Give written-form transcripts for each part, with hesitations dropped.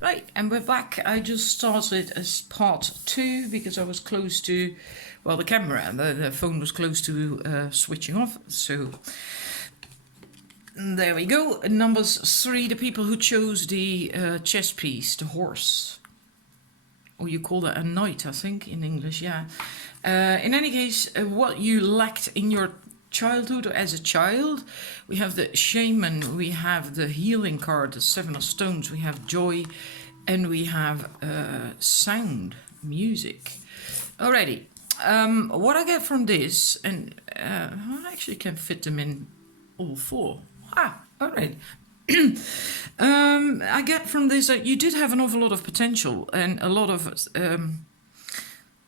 Right, and we're back. I just started as part 2 because I was close to, well, the camera, the phone was close to switching off. So there we go. Numbers 3, the people who chose the chess piece, the horse. Or you call that a knight, I think, in English, yeah. In any case, what you lacked in your childhood or as a child, we have the shaman, we have the healing card, the 7 of stones, we have joy, and we have sound, music. Alrighty, what I get from this, and I actually can fit them in all 4. Alright. I get from this that you did have an awful lot of potential and a lot of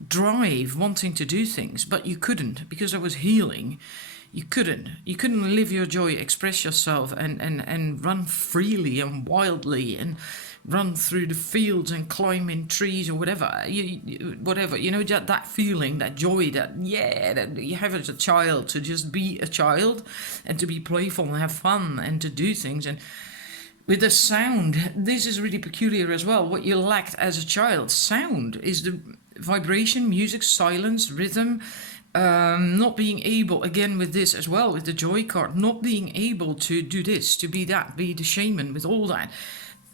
drive wanting to do things, but you couldn't because I was healing. You couldn't live your joy, express yourself, and run freely and wildly and run through the fields and climb in trees or whatever. Whatever, you know, that feeling, that joy, that you have as a child, to just be a child and to be playful and have fun and to do things. And with the sound, this is really peculiar as well. What you lacked as a child, sound, is the vibration, music, silence, rhythm. Not being able, again with this as well, with the joy card, not being able to do this, to be that, be the shaman with all that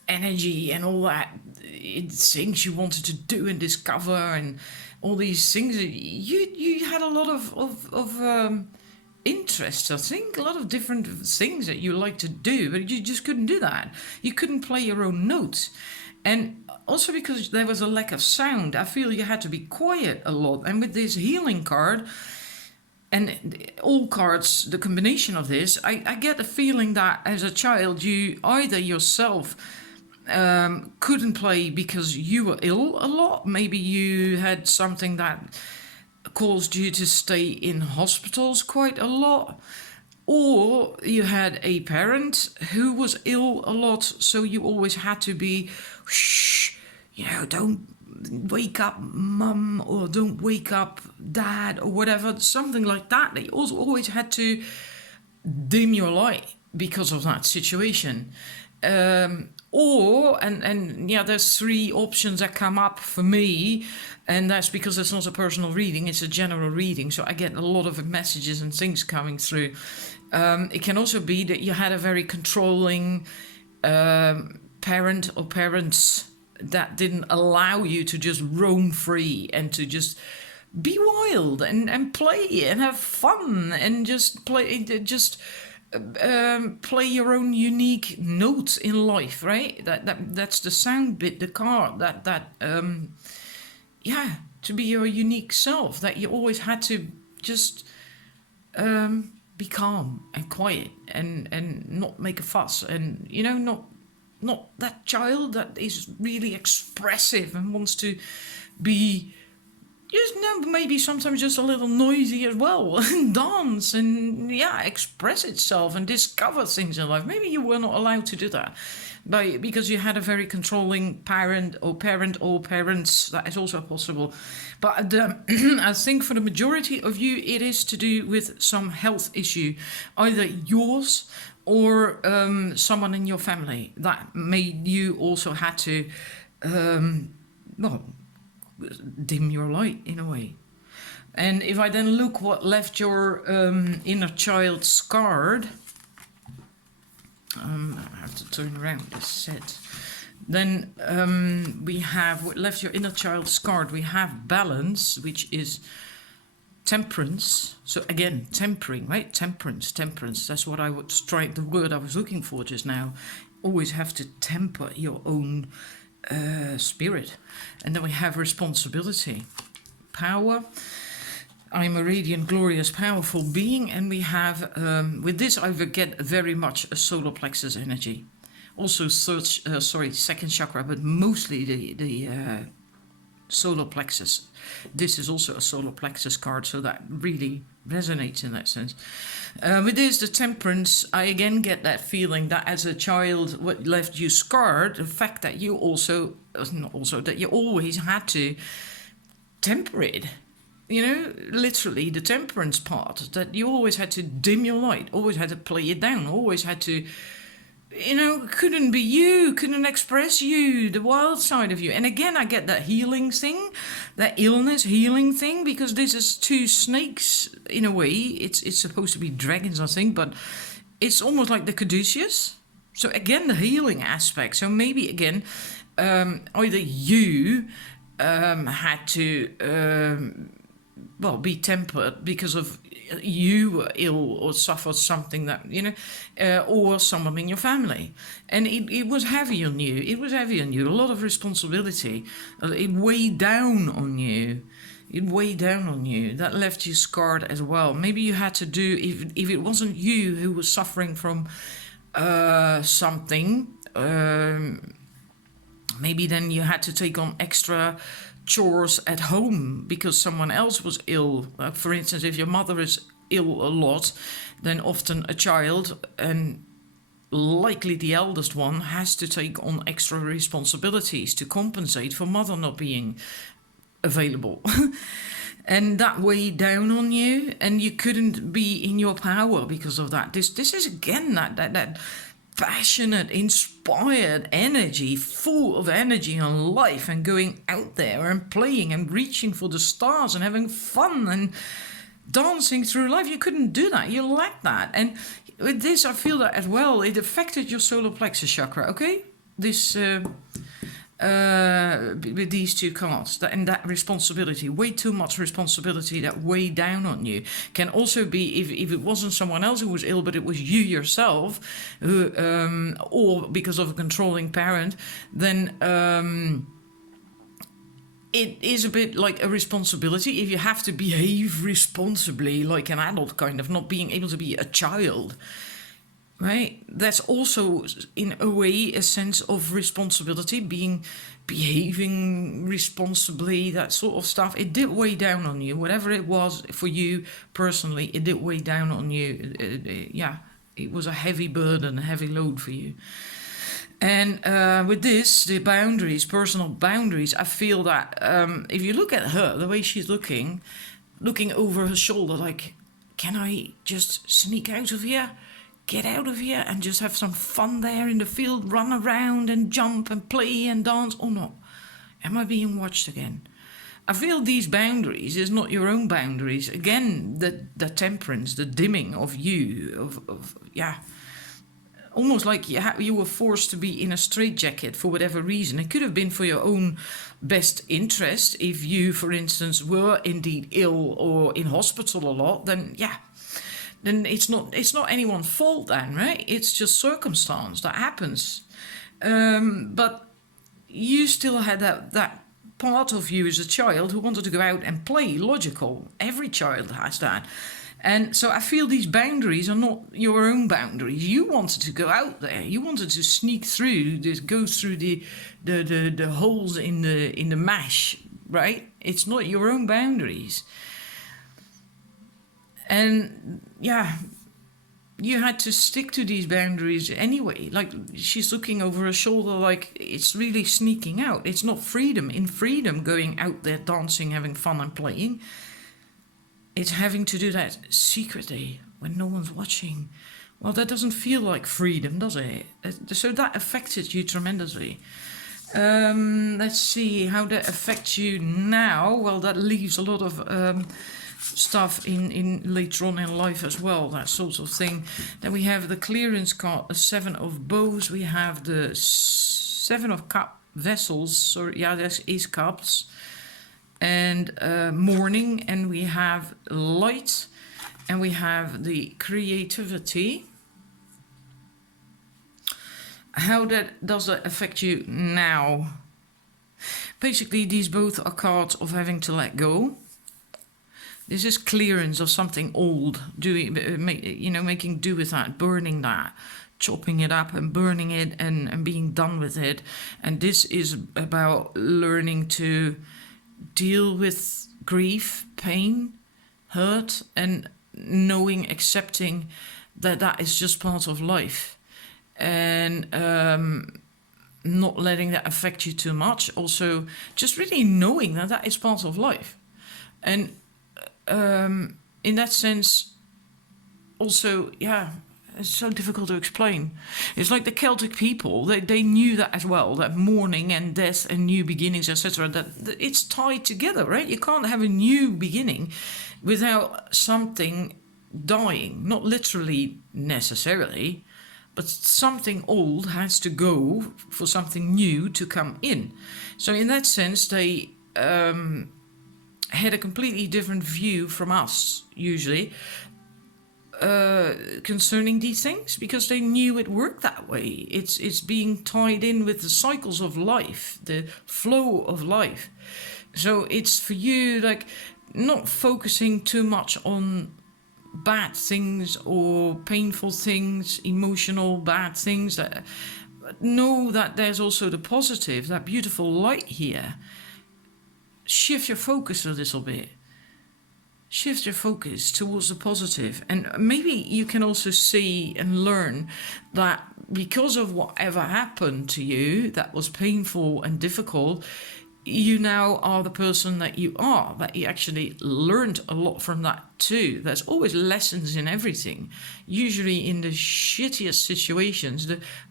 energy and all that things you wanted to do and discover and all these things. You had a lot of interests, I think, a lot of different things that you like to do, but you just couldn't do that. You couldn't play your own notes. And also because there was a lack of sound, I feel you had to be quiet a lot. And with this healing card, and all cards, the combination of this, I get the feeling that as a child, you either yourself couldn't play because you were ill a lot. Maybe you had something that caused you to stay in hospitals quite a lot. Or you had a parent who was ill a lot, so you always had to be, shh, you know, don't wake up mum, or don't wake up dad, or whatever, something like that. They also always had to dim your light because of that situation. There's 3 options that come up for me, and that's because it's not a personal reading, it's a general reading, so I get a lot of messages and things coming through. It can also be that you had a very controlling parent or parents that didn't allow you to just roam free and to just be wild and play and have fun and just play your own unique notes in life, right? That's the sound bit, the card, to be your unique self, that you always had to just be calm and quiet and not make a fuss, and you know, not that child that is really expressive and wants to be just, maybe sometimes just a little noisy as well, and dance and express itself and discover things in life. Maybe you were not allowed to do that because you had a very controlling parent or parents. That is also possible. But I think for the majority of you, it is to do with some health issue, either yours or someone in your family that made you also had to, dim your light in a way. And if I then look what left your inner child scarred, I have to turn around this set. Then we have what left your inner child scarred. We have balance, which is temperance. So again, tempering, right? Temperance. That's what I would strike, the word I was looking for just now. Always have to temper your own spirit. And then we have responsibility, power. I'm a radiant, glorious, powerful being. And we have, with this, I get very much a solar plexus energy. Also, second chakra, but mostly the solar plexus. This is also a solar plexus card, so that really resonates in that sense. With this, the temperance, I again get that feeling that as a child, what left you scarred, the fact that you that you always had to temper it. You know, literally the temperance part, that you always had to dim your light, always had to play it down, always had to couldn't be you, couldn't express you, the wild side of you. And again, I get that healing thing, that illness healing thing, because this is two snakes in a way. It's supposed to be dragons, I think, but it's almost like the caduceus. So again, the healing aspect. So maybe again, either you had to be tempered because of you were ill or suffered something that or someone in your family, and it was heavy on you. It was heavy on you. A lot of responsibility. It weighed down on you. It weighed down on you. That left you scarred as well. Maybe you had to do, if it wasn't you who was suffering from something, maybe then you had to take on extra chores at home because someone else was ill. For instance, if your mother is ill a lot, then often a child, and likely the eldest one, has to take on extra responsibilities to compensate for mother not being available. And that weighed down on you, and you couldn't be in your power because of that. This is again that passionate, inspired energy, full of energy and life, and going out there and playing and reaching for the stars and having fun and dancing through life. You couldn't do that. You lacked that. And with this, I feel that as well. It affected your solar plexus chakra, okay? This with these two cards, and that responsibility, way too much responsibility that weighed down on you. Can also be if it wasn't someone else who was ill, but it was you yourself, who or because of a controlling parent, then it is a bit like a responsibility. If you have to behave responsibly like an adult, kind of not being able to be a child, right? That's also, in a way, a sense of responsibility, behaving responsibly, that sort of stuff. It did weigh down on you. Whatever it was for you personally, it did weigh down on you. It was a heavy burden, a heavy load for you. And with this, the boundaries, personal boundaries, I feel that if you look at her, the way she's looking over her shoulder, like, can I just sneak out of here? Get out of here and just have some fun there in the field, run around and jump and play and dance, or not? Am I being watched again? I feel these boundaries is not your own boundaries. Again, the temperance, the dimming of you, almost like you were forced to be in a straitjacket for whatever reason. It could have been for your own best interest. If you, for instance, were indeed ill or in hospital a lot, then it's not anyone's fault then, right? It's just circumstance that happens. But you still had that part of you as a child who wanted to go out and play, logical. Every child has that. And so I feel these boundaries are not your own boundaries. You wanted to go out there. You wanted to sneak through, go through the holes in the mesh, right? It's not your own boundaries. And you had to stick to these boundaries anyway. Like, she's looking over her shoulder like it's really sneaking out. It's not freedom. In freedom, going out there dancing, having fun and playing, it's having to do that secretly when no one's watching. Well, that doesn't feel like freedom, does it? So that affected you tremendously. Let's see how that affects you now. Well, that leaves a lot of stuff in later on in life as well, that sort of thing. Then we have the clearance card, the 7 of bows. We have the 7 of vessels. Sorry, that's Ace Cups. And mourning, and we have light, and we have the creativity. How does that affect you now? Basically, these both are cards of having to let go. This is clearance of something old, making do with that, burning that, chopping it up and burning it and being done with it. And this is about learning to deal with grief, pain, hurt, and knowing, accepting that is just part of life. And not letting that affect you too much. Also, just really knowing that is part of life. And in that sense, also, it's so difficult to explain. It's like the Celtic people, they knew that as well, that mourning and death and new beginnings, etc., that it's tied together, right? You can't have a new beginning without something dying, not literally necessarily, but something old has to go for something new to come in. So in that sense, they had a completely different view from us, usually, concerning these things, because they knew it worked that way. It's being tied in with the cycles of life, the flow of life. So it's for you, like, not focusing too much on bad things or painful things, emotional bad things. Know that there's also the positive, that beautiful light here. Shift your focus a little bit. Shift your focus towards the positive. And maybe you can also see and learn that because of whatever happened to you that was painful and difficult, you now are the person that you are, that you actually learned a lot from that too. There's always lessons in everything. Usually in the shittiest situations,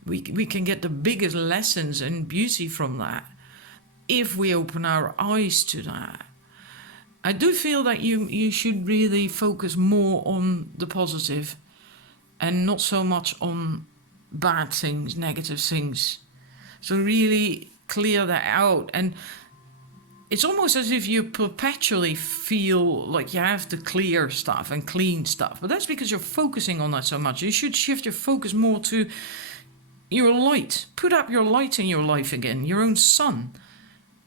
we can get the biggest lessons and beauty from that if we open our eyes to that. I do feel that you should really focus more on the positive and not so much on bad things, negative things. So really clear that out. And it's almost as if you perpetually feel like you have to clear stuff and clean stuff. But that's because you're focusing on that so much. You should shift your focus more to your light. Put up your light in your life again, your own sun.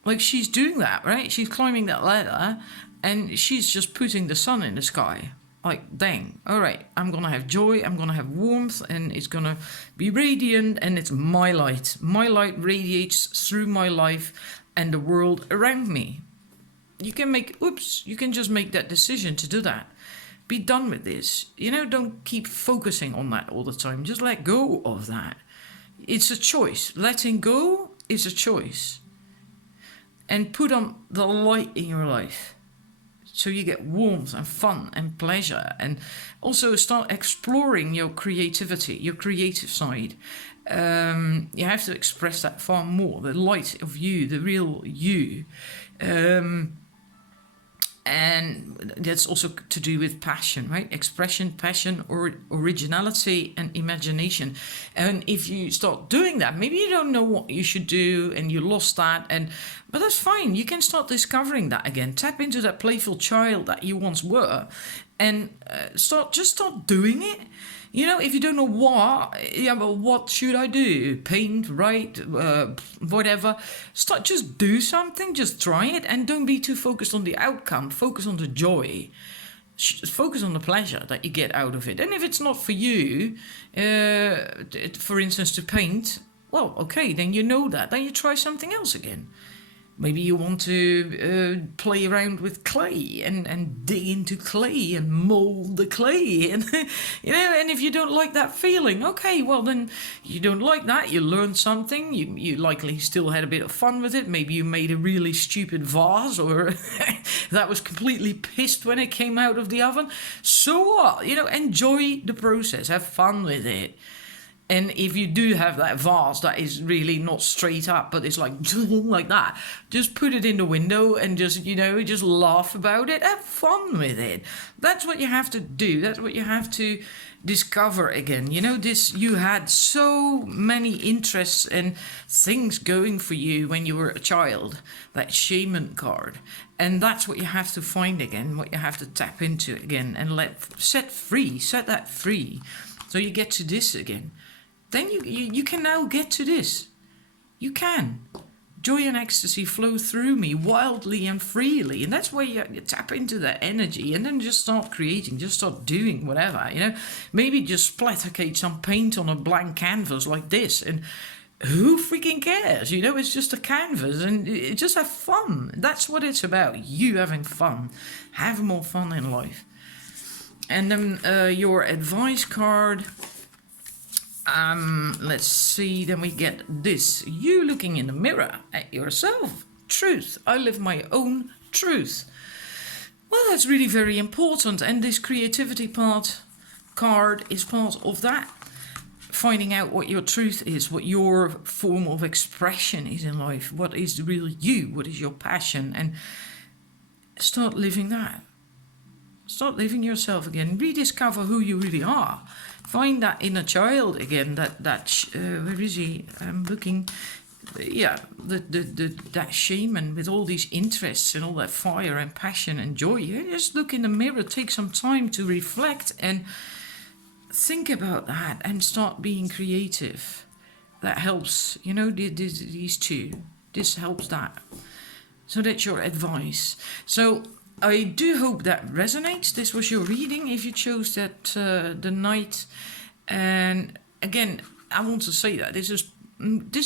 Like she's doing that, right? She's climbing that ladder and she's just putting the sun in the sky. Like, dang, all right, I'm going to have joy, I'm going to have warmth, and it's going to be radiant, and it's my light. My light radiates through my life and the world around me. You can just make that decision to do that. Be done with this. Don't keep focusing on that all the time. Just let go of that. It's a choice. Letting go is a choice. And put on the light in your life. So you get warmth and fun and pleasure, and also start exploring your creativity, your creative side. You have to express that far more, the light of you, the real you. And that's also to do with passion, right? Expression, passion, or originality and imagination. And if you start doing that, maybe you don't know what you should do and you lost that. But that's fine. You can start discovering that again. Tap into that playful child that you once were and start doing it. If you don't know what should I do? Paint, write, whatever. Just do something, just try it, and don't be too focused on the outcome. Focus on the joy. Focus on the pleasure that you get out of it. And if it's not for you, for instance, to paint, well, okay, then you know that. Then you try something else again. Maybe you want to play around with clay and dig into clay and mold the clay. And, and if you don't like that feeling, okay, well, then you don't like that. You learned something. You likely still had a bit of fun with it. Maybe you made a really stupid vase or that was completely pissed when it came out of the oven. So what? Enjoy the process. Have fun with it. And if you do have that vase that is really not straight up, but it's like that, just put it in the window and just laugh about it. Have fun with it. That's what you have to do. That's what you have to discover again. You had so many interests and things going for you when you were a child, that shaman card. And that's what you have to find again, what you have to tap into again and set that free. So you get to this again. Then you can now get to this. You can. Joy and ecstasy flow through me wildly and freely. And that's where you tap into that energy and then just start creating, just start doing whatever, Maybe just splattercate some paint on a blank canvas like this. And who freaking cares? It's just a canvas and just have fun. That's what it's about. You having fun. Have more fun in life. And then your advice card... let's see, then we get this. You looking in the mirror at yourself. Truth. I live my own truth. Well, that's really very important. And this creativity part card is part of that. Finding out what your truth is, what your form of expression is in life, what is really you, what is your passion, and start living that. Start living yourself again. Rediscover who you really are. Find that inner child again. Where is he? I'm looking. Yeah, that shaman with all these interests and all that fire and passion and joy. Just look in the mirror. Take some time to reflect and think about that and start being creative. That helps. These two. This helps that. So that's your advice. So I do hope that resonates. This was your reading if you chose that the night. And again, I want to say that this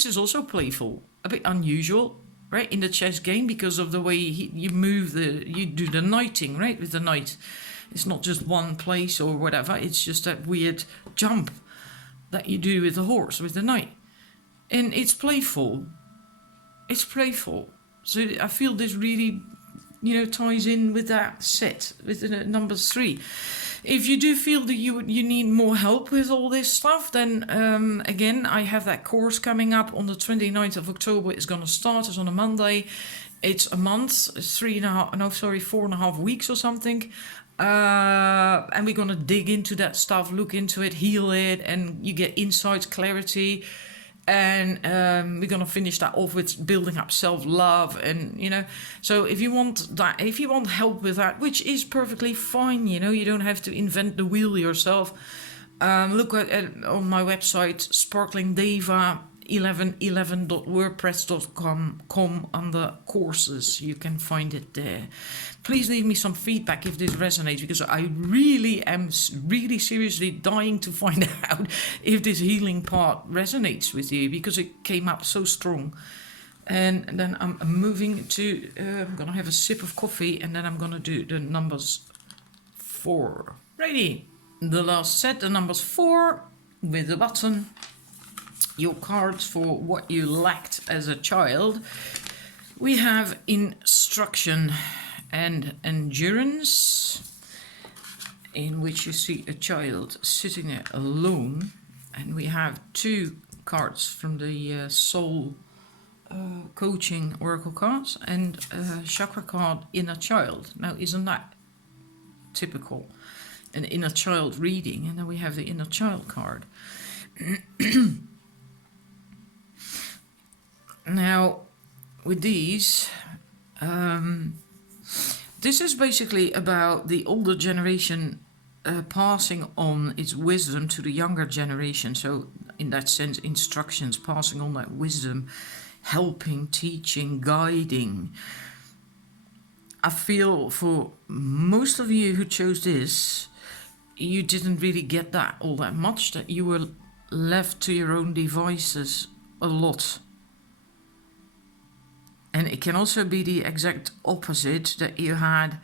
is also playful, a bit unusual, right, in the chess game because of the way you do the knighting, right, with the knight. It's not just one place or whatever. It's just that weird jump that you do with the horse, with the knight. And it's playful. It's playful. So I feel this really, ties in with that set, with the number 3. If you do feel that you need more help with all this stuff, then again, I have that course coming up on the 29th of October. It's going to start. It's on a Monday. It's a month. It's 4.5 weeks or something. And we're going to dig into that stuff, look into it, heal it, and you get insights, clarity. And we're going to finish that off with building up self-love. And, so if you want help with that, which is perfectly fine, you don't have to invent the wheel yourself. Look at on my website, sparklingdeva1111.wordpress.com under courses. You can find it there. Please leave me some feedback if this resonates, because I really am seriously dying to find out if this healing part resonates with you, because it came up so strong. And then I'm moving to, I'm going to have a sip of coffee, and then I'm going to do the numbers 4. Righty. The last set, the numbers 4 with the button. Your cards for what you lacked as a child. We have instruction and endurance, in which you see a child sitting there alone. And we have 2 cards from the soul coaching oracle cards and chakra card, inner child. Now, isn't that typical? An inner child reading. And then we have the inner child card. Now, with these, this is basically about the older generation passing on its wisdom to the younger generation. So, in that sense, instructions, passing on that wisdom, helping, teaching, guiding. I feel for most of you who chose this, you didn't really get that all that much, that you were left to your own devices a lot. And it can also be the exact opposite, that you had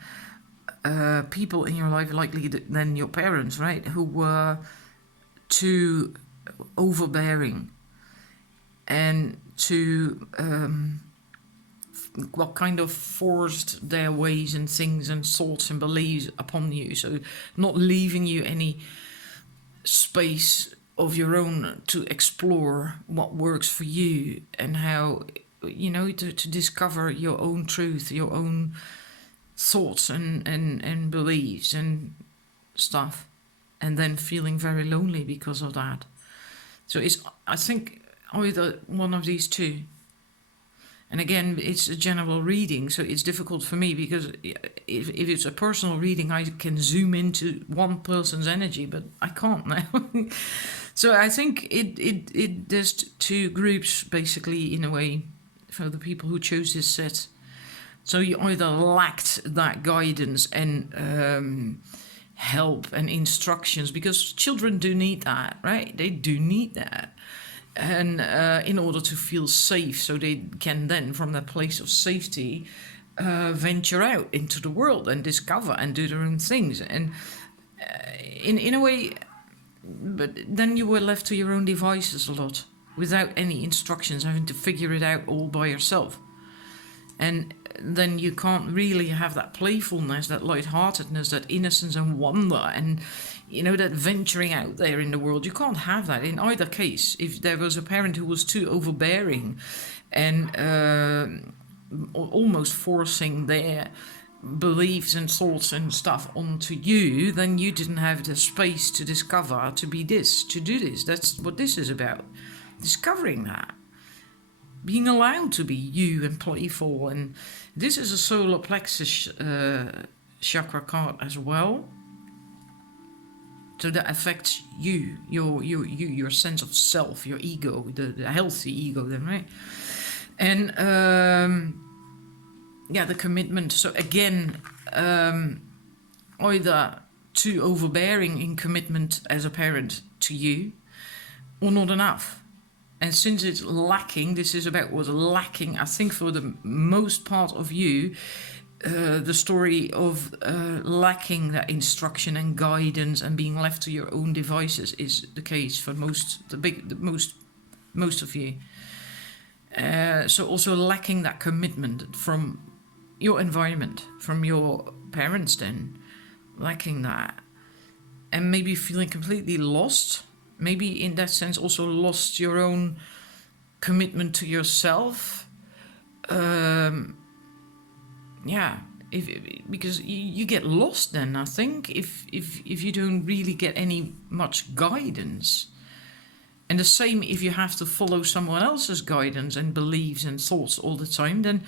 people in your life, likely than your parents, right, who were too overbearing and too, kind of forced their ways and things and thoughts and beliefs upon you. So not leaving you any space of your own to explore what works for you and how, to discover your own truth, your own thoughts and beliefs and stuff, and then feeling very lonely because of that. So it's, I think, either one of these two. And again, it's a general reading, so it's difficult for me, because if it's a personal reading, I can zoom into one person's energy, but I can't now. So I think it there's 2 groups, basically, in a way, for the people who chose this set. So you either lacked that guidance and help and instructions, because children do need that, right? They do need that. And in order to feel safe, so they can then, from that place of safety, venture out into the world and discover and do their own things. And in a way, but then you were left to your own devices a lot, without any instructions, having to figure it out all by yourself. And then you can't really have that playfulness, that lightheartedness, that innocence and wonder, and that venturing out there in the world. You can't have that in either case. If there was a parent who was too overbearing and almost forcing their beliefs and thoughts and stuff onto you, then you didn't have the space to discover, to be this, to do this. That's what this is about. Discovering that. Being allowed to be you and playful. And this is a solar plexus chakra card as well. So that affects you, your sense of self, your ego, the healthy ego then, right? And the commitment. So again, either too overbearing in commitment as a parent to you, or not enough. And since it's lacking, this is about what's lacking, I think for the most part of you, the story of lacking that instruction and guidance and being left to your own devices is the case for most of you. So also lacking that commitment from your environment, from your parents then, lacking that. And maybe feeling completely lost, maybe in that sense also lost your own commitment to yourself. Because you get lost then, I think, if you don't really get any much guidance. And the same if you have to follow someone else's guidance and beliefs and thoughts all the time, then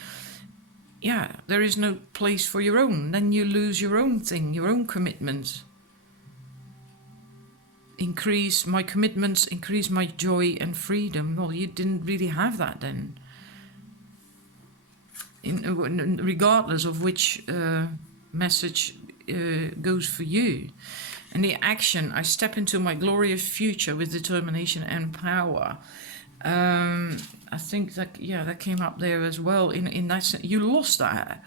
there is no place for your own. Then you lose your own thing, your own commitment. Increase my commitments, increase my joy and freedom. Well, you didn't really have that then. Regardless of which message goes for you. And the action, I step into my glorious future with determination and power. I think that, that came up there as well. In that sense, you lost that.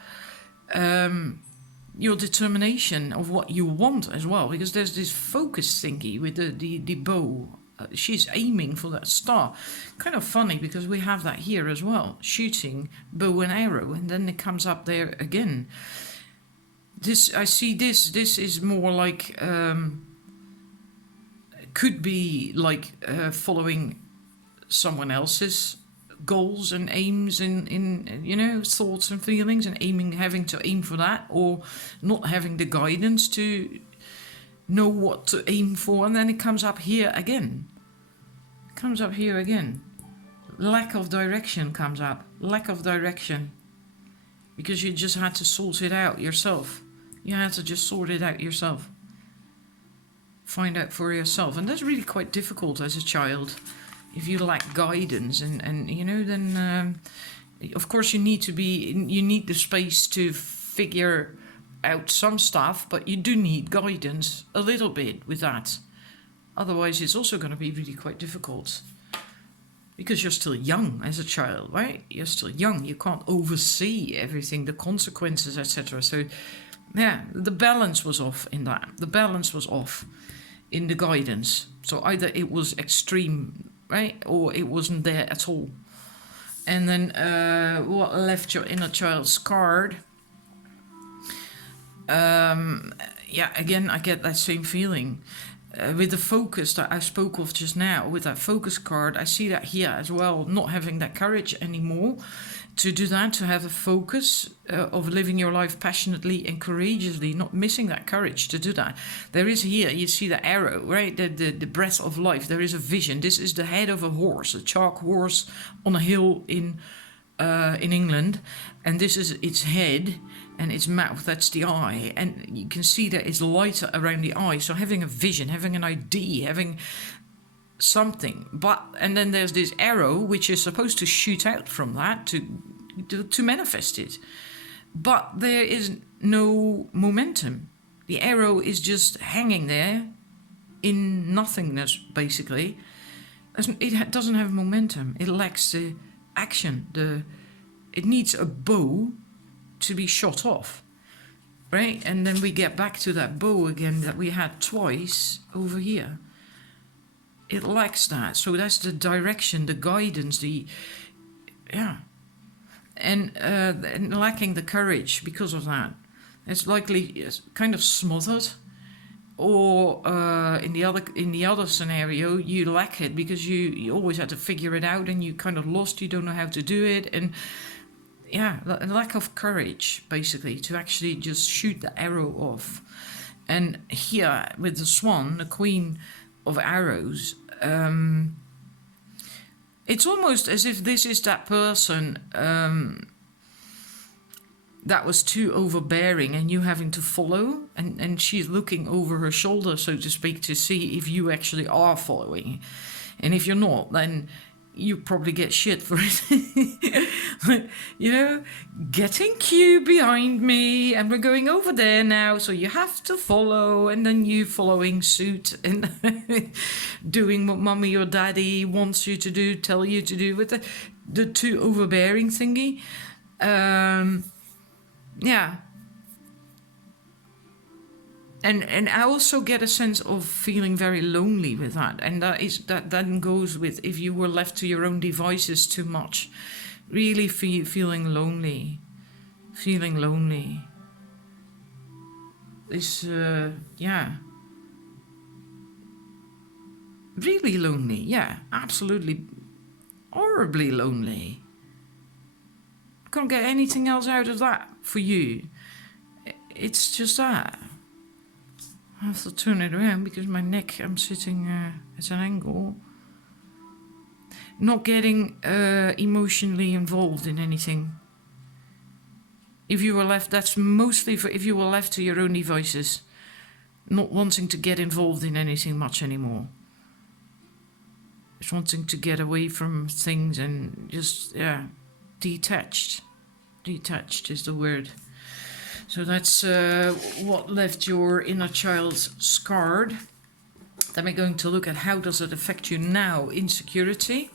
Your determination of what you want as well. Because there's this focus thingy with the bow. She's aiming for that star. Kind of funny because we have that here as well. Shooting bow and arrow, and then it comes up there again. I see this is more like could be like following someone else's goals and aims in thoughts and feelings, and having to aim for that, or not having the guidance to know what to aim for. And then it comes up here again. Lack of direction comes up. Lack of direction. Because you just had to sort it out yourself. You had to just sort it out yourself. Find out for yourself. And that's really quite difficult as a child. If you lack guidance and then of course you need the space to figure out some stuff, but you do need guidance a little bit with that. Otherwise it's also going to be really quite difficult. Because you're still young as a child, right? You're still young. You can't oversee everything, the consequences, etc. So, the balance was off in that. The balance was off in the guidance. So either it was extreme, right? Or it wasn't there at all. And then what left your inner child scarred? Again, I get that same feeling. With the focus that I spoke of just now, with that focus card, I see that here as well, not having that courage anymore to do that, to have a focus of living your life passionately and courageously, not missing that courage to do that. There is here, you see the arrow, right? The breath of life. There is a vision. This is the head of a horse, a chalk horse on a hill in England, and this is its head. And its mouth, that's the eye. And you can see that it's lighter around the eye. So having a vision, having an idea, having something. And then there's this arrow, which is supposed to shoot out from that to manifest it. But there is no momentum. The arrow is just hanging there in nothingness, basically. It doesn't have momentum. It lacks the action. It needs a bow to be shot off, right? And then we get back to that bow again that we had twice over here. It lacks that. So that's the direction, the guidance, and lacking the courage because of that. It's likely kind of smothered or in the other scenario, you lack it because you always had to figure it out and you kind of lost. You don't know how to do it, and yeah, a lack of courage basically to actually just shoot the arrow off. And here with the swan, the queen of arrows, it's almost as if this is that person that was too overbearing and you having to follow, and she's looking over her shoulder, so to speak, to see if you actually are following. And if you're not, then you probably get shit for it. You know, getting Q behind me and we're going over there now, so you have to follow, and then you following suit and doing what mummy or daddy wants you to do, tell you to do, with the too overbearing thingy. Yeah. And I also get a sense of feeling very lonely with that. And that then goes with if you were left to your own devices too much. Really feeling lonely. Feeling lonely. Is, yeah. Really lonely, yeah. Absolutely horribly lonely. Can't get anything else out of that for you. It's just that. I have to turn it around because my neck, I'm sitting at an angle. Not getting emotionally involved in anything. If you were left, that's mostly for if you were left to your own devices. Not wanting to get involved in anything much anymore. Just wanting to get away from things and just, yeah, detached. Detached is the word. So that's what left your inner child scarred. Then we're going to look at how does it affect you now, insecurity.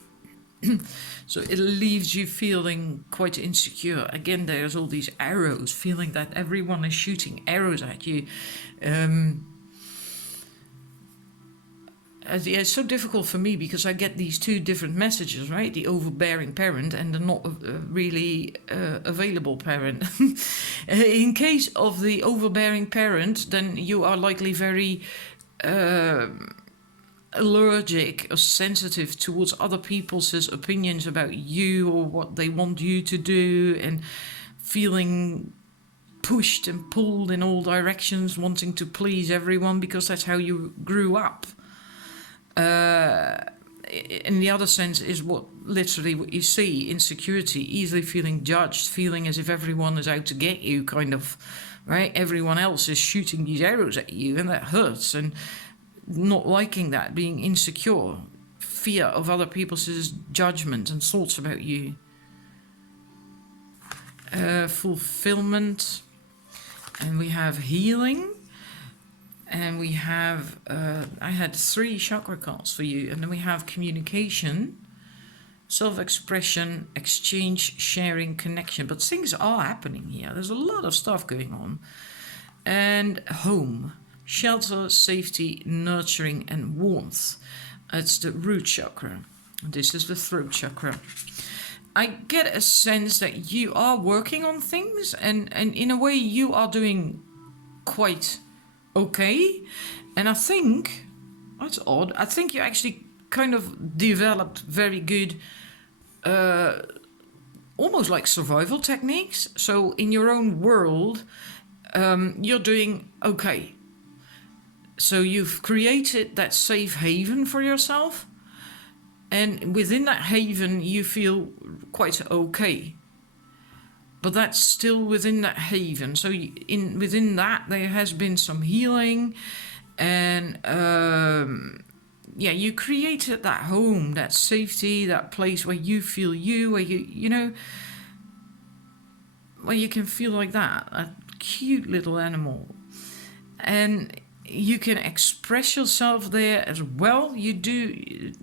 So it leaves you feeling quite insecure. Again, there's all these arrows, feeling that everyone is shooting arrows at you. It's so difficult for me because I get these two different messages, right? The overbearing parent and the not really available parent. In case of the overbearing parent, then you are likely very allergic or sensitive towards other people's opinions about you or what they want you to do, and feeling pushed and pulled in all directions, wanting to please everyone because that's how you grew up. In the other sense is what you see, insecurity, easily feeling judged, feeling as if everyone is out to get you, kind of, right? Everyone else is shooting these arrows at you, and that hurts, and not liking that, being insecure, fear of other people's judgment and thoughts about you. Fulfillment, and we have healing. And we have, I had 3 chakra cards for you. And then we have communication, self-expression, exchange, sharing, connection. But things are happening here. There's a lot of stuff going on. And home, shelter, safety, nurturing, and warmth. It's the root chakra. This is the throat chakra. I get a sense that you are working on things. And in a way, you are doing quite okay, and I think that's odd. I think you actually kind of developed very good, almost like survival techniques. So in your own world, you're doing okay. So you've created that safe haven for yourself, and within that haven, you feel quite okay. But that's still within that haven. So within that, there has been some healing. And you created that home, that safety, that place where you feel you, where where you can feel like that, a cute little animal. And you can express yourself there as well. You do.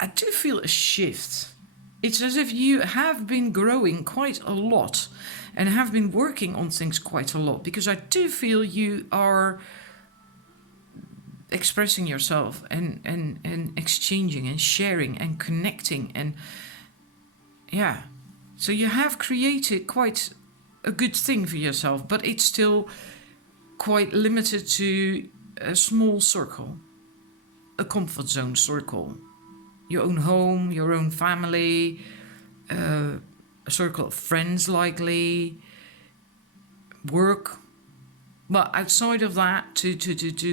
I do feel a shift. It's as if you have been growing quite a lot and have been working on things quite a lot, because I do feel you are expressing yourself and exchanging and sharing and connecting. And yeah, so you have created quite a good thing for yourself, but it's still quite limited to a small circle, a comfort zone circle. Your own home, your own family, a circle of friends likely, work. But outside of that, to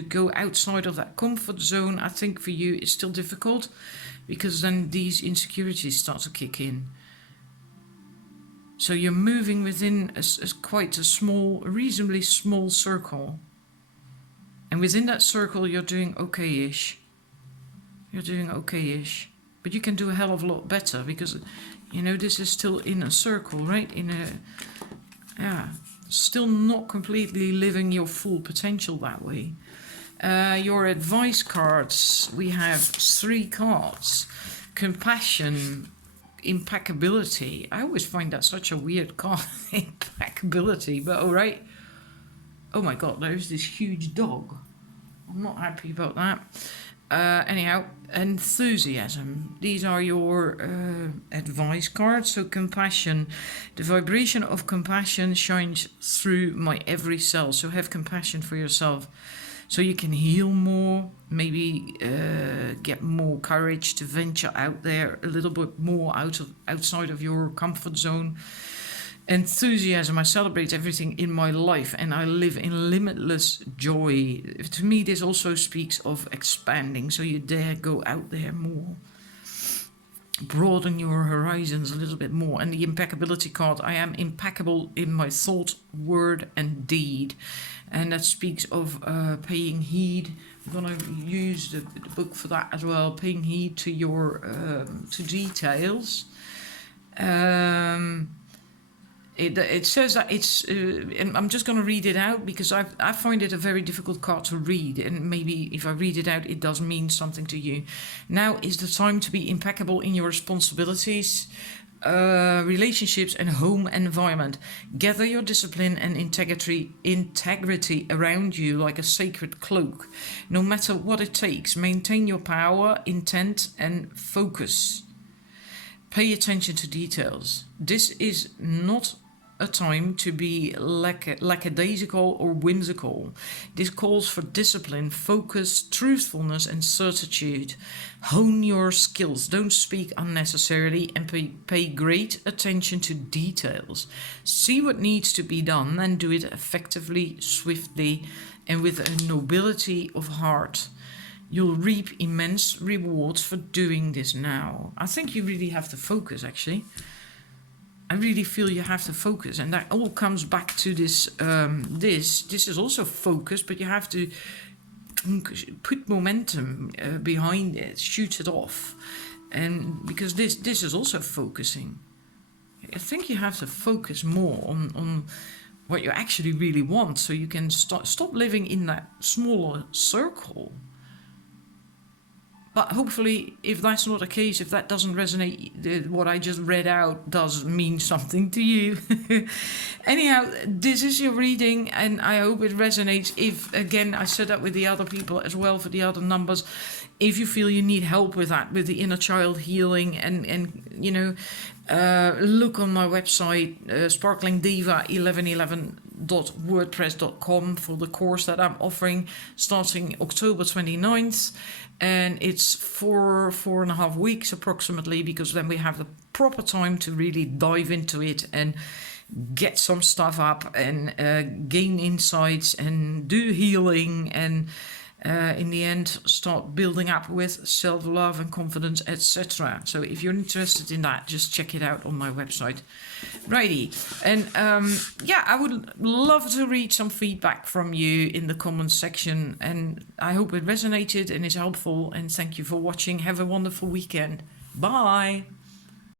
go outside of that comfort zone, I think for you it's still difficult, because then these insecurities start to kick in. So you're moving within a quite a small, reasonably small circle. And within that circle, you're doing okay-ish. You're doing okay-ish. But you can do a hell of a lot better, because, you know, this is still in a circle, right? Still not completely living your full potential that way. Your advice cards, we have 3 cards. Compassion, impeccability. I always find that such a weird card, impeccability, but all right. Oh my god, there's this huge dog. I'm not happy about that. Anyhow, enthusiasm. These are your advice cards. So compassion, the vibration of compassion shines through my every cell. So have compassion for yourself, so you can heal more, maybe get more courage to venture out there a little bit more outside of your comfort zone. Enthusiasm, I celebrate everything in my life and I live in limitless joy. To me, this also speaks of expanding, so you dare go out there more. Broaden your horizons a little bit more. And the impeccability card, I am impeccable in my thought, word and deed. And that speaks of paying heed. I'm going to use the book for that as well. Paying heed to your to details. It says that it's, and I'm just going to read it out because I find it a very difficult card to read, and maybe if I read it out, it does mean something to you. Now is the time to be impeccable in your responsibilities, relationships and home environment. Gather your discipline and integrity around you like a sacred cloak. No matter what it takes, maintain your power, intent and focus. Pay attention to details. This is not a time to be lackadaisical or whimsical. This calls for discipline, focus, truthfulness and certitude. Hone your skills. Don't speak unnecessarily and pay great attention to details. See what needs to be done and do it effectively, swiftly and with a nobility of heart. You'll reap immense rewards for doing this now. I think you really have to focus, actually. I really feel you have to focus. And that all comes back to this. This is also focus, but you have to put momentum behind it, shoot it off. And because this is also focusing. I think you have to focus more on what you actually really want, so you can stop living in that smaller circle. But hopefully, if that's not the case, if that doesn't resonate, what I just read out does mean something to you. Anyhow, this is your reading, and I hope it resonates. If, again, I said that with the other people as well, for the other numbers, if you feel you need help with that, with the inner child healing, and you know, look on my website, sparklingdiva1111.wordpress.com for the course that I'm offering starting October 29th. And it's 4.5 weeks approximately, because then we have the proper time to really dive into it and get some stuff up and gain insights and do healing and in the end start building up with self-love and confidence, etc. So if you're interested in that, just check it out on my website. Righty. And yeah, I would love to read some feedback from you in the comments section, and I hope it resonated and is helpful, and thank you for watching. Have a wonderful weekend. Bye.